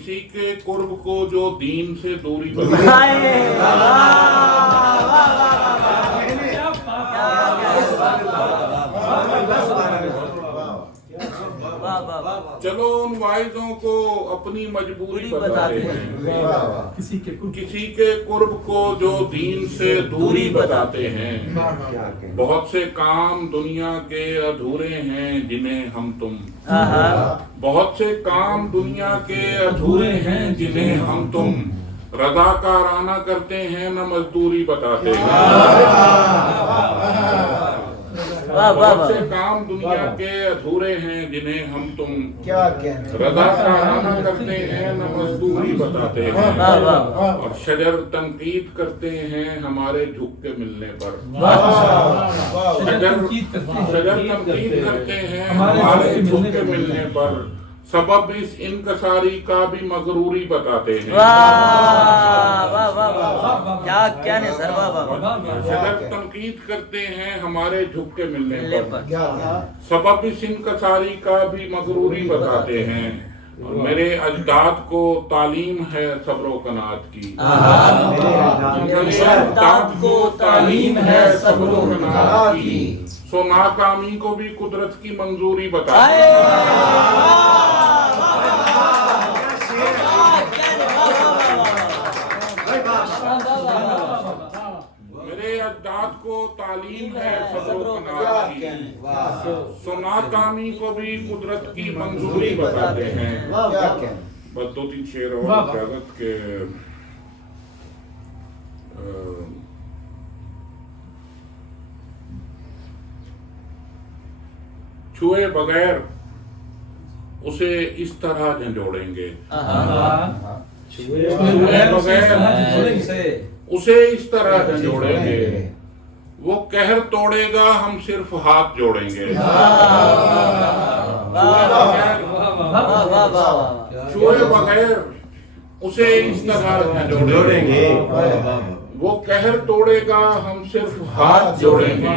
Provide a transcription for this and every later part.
किसी के कुर्ब को जो दीन से दूरी बनाए, चलो उन वाइजों को अपनी मजबूरी बताते हैं। किसी के कुर्ब को जो दीन से दूरी बताते हैं। बहुत से काम दुनिया के अधूरे हैं जिन्हें हम तुम, बहुत से काम दुनिया के अधूरे हैं जिन्हें हम तुम रज़ाकाराना करते हैं, न मजदूरी बताते हैं। बहुत से काम दुनिया के अधूरे हैं जिन्हें हम तुम रज़ाकाराना करते हैं, न मजदूरी बताते हैं। और शजर तनकीद करते हैं हमारे झुक के मिलने पर। शजर तनकीद करते हैं हमारे झुक के मिलने पर। सबब इस इनकसारी का भी मगरूरी बताते हैं। क्या कहने सर, शजर तनकीद करते हैं हमारे झुक के मिलने पर। सबब इस इनकसारी का भी मगरूरी बताते हैं। और मेरे अजदाद को तालीम है सब्र व कनात की। मेरे अजदाद को तालीम है सब्र व कनात की। सो नाकामी को भी कुदरत की मंजूरी बताते हैं। मेरे अजदाद को तालीम है सब्र व कनात की। सो नाकामी को भी कुदरत की मंजूरी बताते हैं। बस दो तीन शेर और इजाजत के छुए बगैर उसे इस तरह झंझोड़ेंगे, छुए बगैर उसे इस तरह झंझोड़ेंगे। वो कहर तोड़ेगा हम सिर्फ हाथ जोड़ेंगे। छुए बगैर उसे इस तरह झंझोड़ेंगे। वो कहर तोड़ेगा हम सिर्फ हाथ जोड़ेंगे।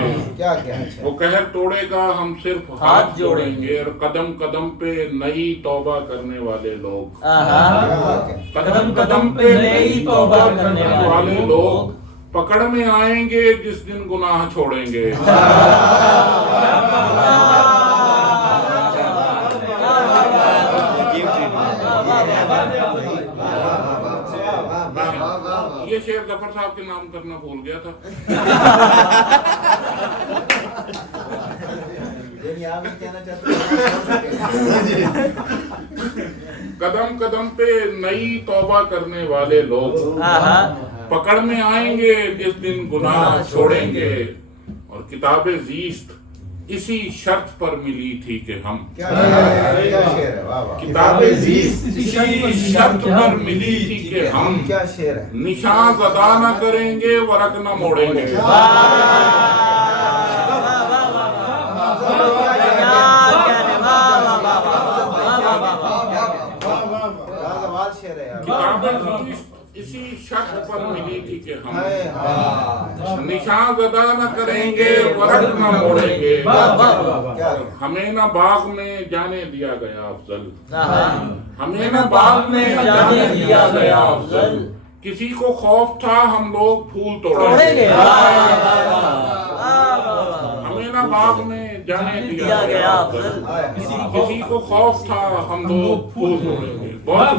वो कहर तोड़ेगा हम सिर्फ हाथ जोड़ेंगे। और कदम कदम पे नई तौबा करने वाले लोग, कदम कदम पे नई तौबा करने वाले लोग पकड़ में आएंगे जिस दिन गुनाह छोड़ेंगे। ये शेर जफर साहब के नाम करना भूल गया था। कदम कदम पे नई तौबा करने वाले लोग पकड़ में आएंगे जिस दिन गुनाह छोड़ेंगे। और किताबे ज़ीस्त इसी शर्त पर मिली थी कि हम, किताबे ज़ीस्त इसी शर्त पर मिली थी कि हम निशान ज़दा न करेंगे वरक न मोड़ेंगे। किताबे इसी शर्त पर मिली थी कि हम निशान ज़दा न करेंगे वरक न मोड़ेंगे। हमें न बाग में जाने दिया गया अफजल, हमें न बाग में जाने दिया गया अफजल। किसी को खौफ था हम लोग फूल तोड़ेंगे। हमें न बाग में जाने दिया गया अफजल। किसी को खौफ था हम लोग फूल तोड़ेंगे। बहुत